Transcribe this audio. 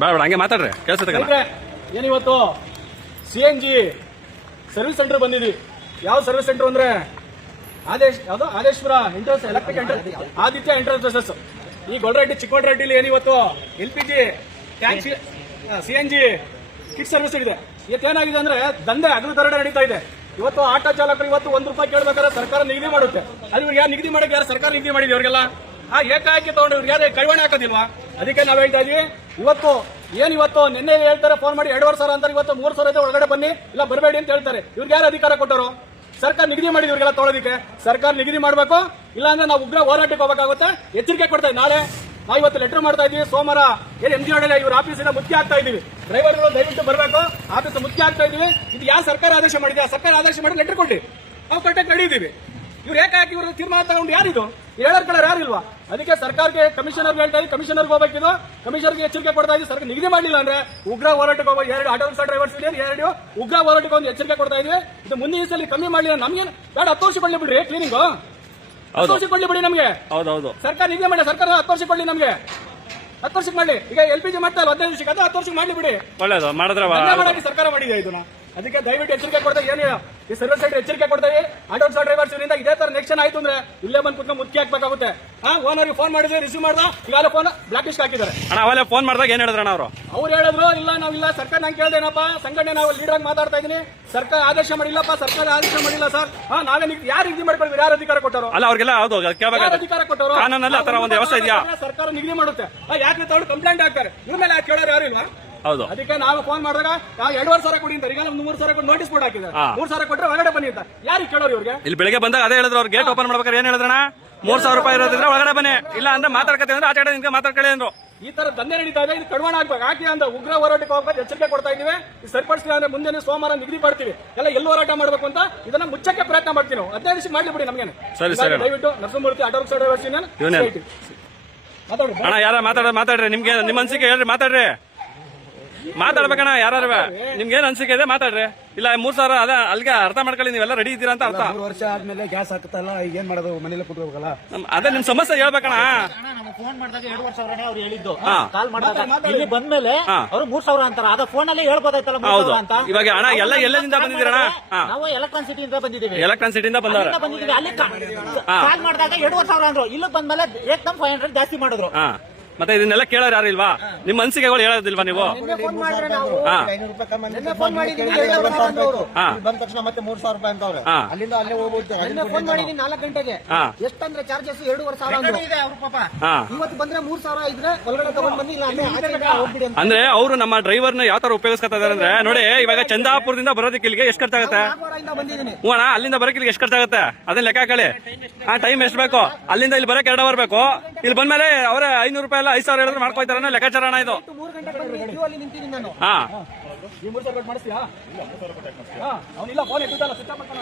ಬೇಡ ಹಂಗೆ ಮಾತಾಡ್ರಿ ಕೇಳಿಸುತ್ತೆ. ಏನಿವತ್ತು CNG ಸರ್ವಿಸ್ ಸೆಂಟರ್ ಬಂದಿದ್ವಿ. ಯಾವ ಸರ್ವಿಸ್ ಸೆಂಟರ್ ಅಂದ್ರೆ Adeshwara entrance electric entrance Aditya entrances. ಈ ಗೊಲ್ರಹಟ್ಟಿ ಚಿಕ್ಕೋಡ್ರಹಟ್ಟಿಲಿ ಏನಿವತ್ತು LPG tank CNG kit service ಇದೆ. ಇವತ್ತೇನಾಗಿದೆ ಅಂದ್ರೆ ದಂಧೆ ಹಗಲು ದರೋಡೆ ನಡೀತಾ ಇದೆ. ಇವತ್ತು ಆಟೋ ಚಾಲಕರು ಇವತ್ತು ₹1 ಕೇಳಬೇಕಾದ್ರೆ ಸರ್ಕಾರ ನಿಗದಿ ಮಾಡುತ್ತೆ. ಅದು ಇವ್ರಿಗೆ ಯಾರು ನಿಗದಿ ಮಾಡಕ್ಕೆ ಯಾರು ಸರ್ಕಾರ ನಿಗದಿ ಮಾಡಿದ್ವಿ ಅವ್ರಿಗೆಲ್ಲ ಏಕಾಏಕಿ ತಗೊಂಡು ಇವ್ರಿಗೆ ಯಾರು ಕಡಿವಾಣ ಹಾಕೋದಿಲ್ವಾ? ಅದಕ್ಕೆ ನಾವ್ ಹೇಳ್ತಾ ಇದೀವಿ ಇವತ್ತು ನಿನ್ನೆ ಹೇಳ್ತಾರೆ ಫೋನ್ ಮಾಡಿ 2,500 ಅಂತಾರೆ. ಇವತ್ತು 3,000 ಒಳಗಡೆ ಬನ್ನಿ ಇಲ್ಲ ಬರಬೇಡಿ ಅಂತ ಹೇಳ್ತಾರೆ. ಇವ್ರಿಗೆ ಯಾರು ಅಧಿಕಾರ ಕೊಟ್ಟರು? ಸರ್ಕಾರ ನಿಗದಿ ಮಾಡಿದ್ ಇವ್ರಿಗೆಲ್ಲ ತೊಗೊಳೋದಕ್ಕೆ. ಸರ್ಕಾರ ನಿಗದಿ ಮಾಡಬೇಕು, ಇಲ್ಲ ಅಂದ್ರೆ ನಾವು ಉಗ್ರ ಹೋರಾಟಕ್ಕೆ ಹೋಗಬೇಕಾಗುತ್ತೆ. ಎಚ್ಚರಿಕೆ ಕೊಡ್ತಾ ಇದ್ದೀವಿ. ನಾಳೆ ನಾವು ಇವತ್ತು ಲೆಟರ್ ಮಾಡ್ತಾ ಇದೀವಿ. ಸೋಮವಾರ MG ಇವ್ರ ಆಫೀಸಿಂದ ಮುಖ್ಯ ಆಗ್ತಾ ಇದೀವಿ. ಡ್ರೈವರ್ಗಳು ದಯವಿಟ್ಟು ಬರಬೇಕು, ಆಫೀಸ್ ಮುಖ್ಯ ಆಗ್ತಾ ಇದೀವಿ. ಇದು ಯಾವ ಸರ್ಕಾರ ಆದೇಶ ಮಾಡಿದೆ? ಆ ಸರ್ಕಾರ ಆದೇಶ ಮಾಡಿ ಲೆಟರ್ ಕೊಟ್ಟು ನಾವು ಕರೆಕ್ಟಾಗಿ ನಡೀತೀವಿ. ಇವ್ರು ಏಕಾಕಿ ಇವರು ತೀರ್ಮಾನ ತಗೊಂಡು ಯಾರಿದು ಹೇಳೋರ್ ಕಡೆ ಯಾರಿಲ್ವಾ? ಅದಕ್ಕೆ ಸರ್ಕಾರಕ್ಕೆ ಕಮಿಷನರ್ ಹೇಳ್ತಾ ಇದ್ದೀವಿ, ಕಮಿಷನರ್ಗೆ ಹೋಗ್ಬೇಕಿದು. ಕಮಿಷನರ್ಗೆ ಎಚ್ಚರಿಕೆ ಕೊಡ್ತಾ ಇದ್ದೀವಿ. ಸರ್ಕಾರ ನಿಗದಿ ಮಾಡಲಿಲ್ಲ ಅಂದ್ರೆ ಉಗ್ರ ಹೋರಾಟಕ್ಕೆ ಹೋಗೋ 2 ಆಟೋ ರಿಕ್ಷಾ ಡ್ರೈವರ್ಸ್ ಇದೆ, 2 ಉಗ್ರ ಹೋರಾಟಕ್ಕೆ ಒಂದು ಎಚ್ಚರಿಕೆ ಕೊಡ್ತಾ ಇದೀವಿ. ಇದು ಮುಂದಿನ ದಿವಸದಲ್ಲಿ ಕಮ್ಮಿ ಮಾಡಲಿಲ್ಲ ನಮ್ಗೆ ಬೇಡ 10 ವರ್ಷ ಕೊಡ್ಲಿ ಬಿಡ್ರಿ ಕ್ಲೀನಿಂಗ್ 10 ವರ್ಷ ಕೊಡ್ಲಿ ಬಿಡಿ ನಮಗೆ. ಹೌದೌದು ಸರ್ಕಾರ ನಿಗದಿ ಮಾಡಿ ಸರ್ಕಾರ 10 ವರ್ಷ ಕೊಡ್ಲಿ ನಮಗೆ. 10 ವರ್ಷಕ್ಕೆ ಮಾಡಲಿ. ಈಗ LPG ಮಾಡ್ತಾ ಇಲ್ಲ 15 ವರ್ಷಕ್ಕೆ, ಅದು 10 ವರ್ಷಕ್ಕೆ ಮಾಡಲಿ ಬಿಡಿ. ಒಳ್ಳೇದು ಮಾಡಿದ್ರೆ ಮಾಡಿ ಸರ್ಕಾರ ಮಾಡಿದೆ ಇದನ್ನ. ಅದಕ್ಕೆ ದಯವಿಟ್ಟು ಎಚ್ಚರಿಕೆ ಕೊಡ್ತಾ ಏನು ಈ ಸರ್ವಿಸ್ ಸೆಂಟರ್ ಎಚ್ಚರಿಕೆ ಕೊಡ್ತಾ ಆಟೋ ರಿಕ್ಷಾ ಡ್ರೈವರ್ಸ್ ಇದೇ ತರ ನೆಕ್ಷನ್ ಆಯ್ತು ಅಂದ್ರೆ ಇಲ್ಲೇ ಬಂದು ಕುತ್ಕೊಂಡು ಮುಖ್ಯ ಹಾಕ್ಬೇಕಾಗುತ್ತೆ. ಓನರ್ಗೆ ಫೋನ್ ಮಾಡಿದ್ರೆ ರಿಸೀವ್ ಮಾಡ್ದ, ಈಗಾಗಲೇ ಫೋನ್ ಬ್ಲಾಕ್ ಲಿಸ್ಟ್ ಹಾಕಿದ್ದಾರೆ. ಅವೆಲ್ಲ ಫೋನ್ ಮಾಡಿದಾಗ ಏನ್ ಹೇಳಿದ್ರ ಅವ್ರು ಹೇಳಿದ್ರು ಇಲ್ಲ ನಾವಿಲ್ಲ ಸರ್ಕಾರ ನಂಗೆ ಕೇಳ್ದೇನಪ್ಪ, ಸಂಘಟನೆ ನಾವು ಲೀಡರ್ ಆಗಿ ಮಾತಾಡ್ತಾ ಇದೀನಿ, ಸರ್ಕಾರ ಆದೇಶ ಮಾಡಿಲ್ಲಪ್ಪ, ಸರ್ಕಾರ ಆದೇಶ ಮಾಡಿಲ್ಲ ಸರ್. ನಾವೇ ಯಾರು ನಿಗದಿ ಮಾಡ್ಕೊಳ್ವಿ? ಯಾರು ಅಧಿಕಾರ ಕೊಟ್ಟರು? ಅಲ್ಲ ಅವ್ರಿಗೆಲ್ಲ ಅಧಿಕಾರ ಕೊಟ್ಟರು? ಕಾನೂನಲ್ಲಿ ಆತರ ಒಂದು ವ್ಯವಸ್ಥೆ ಇದೆಯಾ? ಸರ್ಕಾರ ನಿಗದಿ ಮಾಡುತ್ತೆ. ಯಾಕೆ ತಗೊಂಡು ಕಂಪ್ಲೇಂಟ್ ಹಾಕ್ತಾರೆ, ಇವ್ರ ಮೇಲೆ ಯಾಕೆ ಕೇಳೋರು ಯಾರು ಇಲ್ವಾ? ಹೌದು. ಅದಕ್ಕೆ ನಾವು ಫೋನ್ ಮಾಡಿದಾಗ 2,500 ಕೊಡಿ ಅಂತ. ಈಗ 3,000 ಕೊಟ್ಟು ನೋಟಿಸ್ ಬೋರ್ಡ್ ಹಾಕಿದ್ದಾರೆ. 3,000 ಕೊಟ್ಟರೆ ಒಳಗಡೆ ಬನ್ನಿ ಅಂತ. ಯಾರಿಗೆ ಕೇಳೋರು ಇವ್ರಿಗೆ? ಇಲ್ಲಿ ಬೆಳಿಗ್ಗೆ ಬಂದಾಗ ಅದೇ ಹೇಳಿದ್ರು, ಅವ್ರು ಗೇಟ್ ಓಪನ್ ಮಾಡ್ಬೇಕಾದ್ರೆ ಏನ್ ಹೇಳಿದ್ರಣ? ₹3,000 ಇರೋದ್ರಿಂದ ಒಳಗಡೆ ಬನ್ನಿ, ಇಲ್ಲ ಅಂದ್ರೆ ಮಾತಾಡ್ಕತ್ತೀವಿ ಅಂದ್ರೆ ಆಚೆ ಕಡೆ ನಿಮ್ಗೆ ಮಾತಾಡ್ಕೊಳ್ಳಿ ಅಂದ್ರು. ಈ ತರ ದಂಧೆ ನಡೀತಾ ಇದೆ, ಇದು ಕಡಿವಾಣ ಆಗ್ಬೇಕು. ಹಾಕಿ ಅಂತ ಉಗ್ರ ಹೋರಾಟಕ್ಕೆ ಹೋಗ್ಬೇಕು ಎಚ್ಚರಿಕೆ ಕೊಡ್ತಾ ಇದೀವಿ. ಸರಿಪಡಿಸಿಲ್ಲ ಅಂದ್ರೆ ಮುಂದೆ ಸೋಮವಾರ ನಿಗದಿ ಮಾಡ್ತೀವಿ. ಎಲ್ಲ ಎಲ್ಲಿ ಹೋರಾಟ ಮಾಡಬೇಕು ಅಂತ ಇದನ್ನ ಮುಚ್ಚಕ್ಕೆ ಪ್ರಯತ್ನ ಮಾಡ್ತೀವಿ ನಾವು. 15 ದಿವಸ ಮಾಡ್ಲಿ ಬಿಡಿ ನಮ್ಗೆ. ದಯವಿಟ್ಟು ನರಸಿಂಹಮೂರ್ತಿ ಆಟೋ ರಿಕ್ಷಾ ಡ್ರೈವರ್ಸ್ ಅಣ್ಣ ಯಾರ ಮಾತಾಡ್ರಿ, ನಿಮ್ಗೆ ನಿಮ್ಮ ಅನ್ಸಿಕೆ ಹೇಳ್ರಿ, ಮಾತಾಡ್ರಿ, ಮಾತಾಡ್ಬೇಕಣ್ಣ. ಯಾರು ನಿಮ್ಗೇನ್ ಅನ್ಸಿಕೆ ಇದೆ ಮಾತಾಡ್ರಿ. ಇಲ್ಲ 3,000 ಅದ ಅಲ್ಲಿಗೆ ಅರ್ಥ ಮಾಡ್ಕೊಳ್ಳಿ, ನೀವೆಲ್ಲ ರೆಡಿ ಇದ್ದೀರಾ ಅಂತ ಅರ್ಥ. 3 ವರ್ಷ ಆದ್ಮೇಲೆ ಗ್ಯಾಸ್ ಹಾಕತ್ತಲ್ಲ, ಈಗ ಏನ್ ಮಾಡೋದು? ಮನೇಲಿ ಕುಟ್ಕೋಬೇಕಲ್ಲ. ಅದೇ ನಿಮ್ ಸಮಸ್ಯೆ ಹೇಳ್ಬೇಕಣ್ಣ. ಫೋನ್ ಮಾಡಿದಾಗ 2,500 ಅವ್ರು ಹೇಳಿದ್ದು. ಕಾಲ್ ಮಾಡಿದಾಗ ಇಲ್ಲಿ ಬಂದ್ಮೇಲೆ ಅವ್ರು 3,000 ಅಂತಾರ. ಅದ ಫೋನ್ ಅಲ್ಲಿ ಹೇಳ್ಬೋದಾಯ್ತಲ್ಲ 3,000 ಅಂತ. ಇವಾಗ ಅಣ್ಣ ಎಲ್ಲದಿಂದ ಬಂದಿದ್ದೀರಣ್ಣ? ನಾವು ಎಲೆಕ್ಟ್ರಾನ್ ಸಿಟಿಯಿಂದ ಬಂದಿದ್ದೀವಿ. ಎಲೆಕ್ಟ್ರಾನ್ ಸಿಟಿಯಿಂದ ಬಂದಿದ್ದೀವಿ. ಅಲ್ಲಿ ಕಾಲ್ ಮಾಡಿದಾಗ 2,500 ಅಂದ್ರು. ಇಲ್ಲಿ ಬಂದ್ಮೇಲೆ ಏಕದಮ್ 500 ಜಾಸ್ತಿ ಮಾಡಿದ್ರು. ಮತ್ತೆ ಇದನ್ನೆಲ್ಲ ಕೇಳೋರು ಯಾರು ಇಲ್ವಾ? ನಿಮ್ಮ ಅನಿಸಿಕೆಗಳು ಹೇಳೋದಿಲ್ವಾ ನೀವು? ಬಂದ ತಕ್ಷಣ ಮತ್ತೆ ₹3,000 ಅಂತವ್ರೆ. ಅಲ್ಲಿಂದ ಅಲ್ಲೇ ಹೋಗ್ಬೋದು. 4 ಗಂಟೆಗೆ ಎಷ್ಟಂದ್ರೆ ಚಾರ್ಜಸ್ 2,500 ಇವತ್ತು ಬಂದ್ರೆ 3,000 ಇದ್ರೆ ಒಳಗಡೆ ತಗೊಂಡ್ ಬನ್ನಿ, ಇಲ್ಲ ಅಂದ್ರೆ ಅವರು ನಮ್ಮ ಡ್ರೈವರ್ನ ಯಾವ ತರ ಉಪಯೋಗಿಸ್ತಾ ಇದಾರೆ ಅಂದ್ರೆ ನೋಡಿ, ಇವಾಗ ಚಂದಾಪುರದಿಂದ ಬರೋದಕ್ಕೆ ಇಲ್ಲಿಗೆ ಎಷ್ಟು ಖರ್ಚಾಗುತ್ತೆ? ಹ್ಞೂ ಅಣ್ಣ, ಅಲ್ಲಿಂದ ಬರೋಕೆ ಇಲ್ಲಿಗೆ ಎಷ್ಟು ಖರ್ಚಾಗುತ್ತೆ ಅದನ್ನ ಲೆಕ್ಕ ಹಾಕೊಳ್ಳಿ. ಟೈಮ್ ಎಷ್ಟು ಬೇಕು? ಅಲ್ಲಿಂದ ಇಲ್ಲಿ ಬರೋಕೆ 2 ಅವರ್ ಬೇಕು. ಇಲ್ಲಿ ಬಂದ್ಮೇಲೆ ಅವರೇ ₹500 5,000 ಹೇಳಿದ್ರು ಮಾಡ್ಕೊಯ್ತಾರ ಲೆಕ್ಕಾಚಾರ ಅಣ್ಣ ಇದು. ಅವನಿಲ್ಲ ಫೋನ್ ಎತ್ತಿದ್ದಲ್ಲ, ಸ್ವಿಚ್ ಆಫ್ ಮಾಡ್ತಾನೆ.